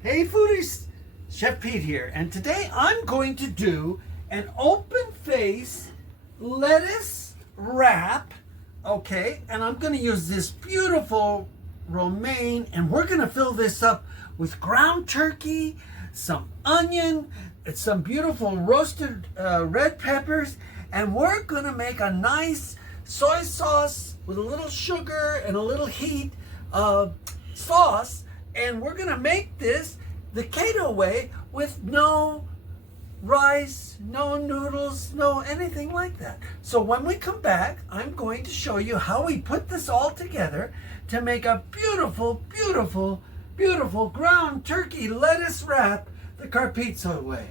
Hey foodies, Chef Pete here, and today I'm going to do an open face lettuce wrap, okay? And I'm going to use this beautiful romaine, and we're going to fill this up with ground turkey, some onion, some beautiful roasted red peppers, and we're going to make a nice soy sauce with a little sugar and a little heat sauce. And we're going to make this the keto way with no rice, no noodles, no anything like that. So when we come back, I'm going to show you how we put this all together to make a beautiful, beautiful, beautiful ground turkey lettuce wrap the Carpizzo way.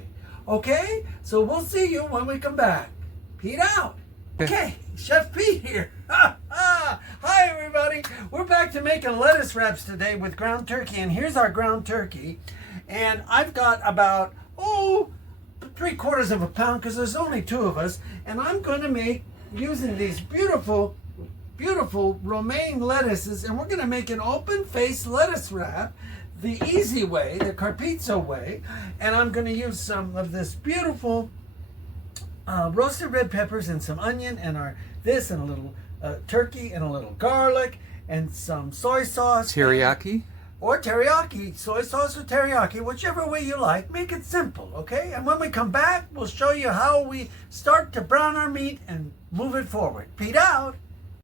Okay? So we'll see you when we come back. Pete out. Okay, Chef Pete here. Hi everybody. We're back to making lettuce wraps today with ground turkey, and here's our ground turkey. And I've got about 3/4 of a pound because there's only two of us, and I'm going to make using these beautiful romaine lettuces, and we're going to make an open face lettuce wrap the easy way, the Carpizzo way. And I'm going to use some of this beautiful roasted red peppers and some onion and this and a little turkey and a little garlic and some soy sauce. Teriyaki? Or teriyaki, soy sauce or teriyaki, whichever way you like. Make it simple, okay? And when we come back, we'll show you how we start to brown our meat and move it forward. Pete out.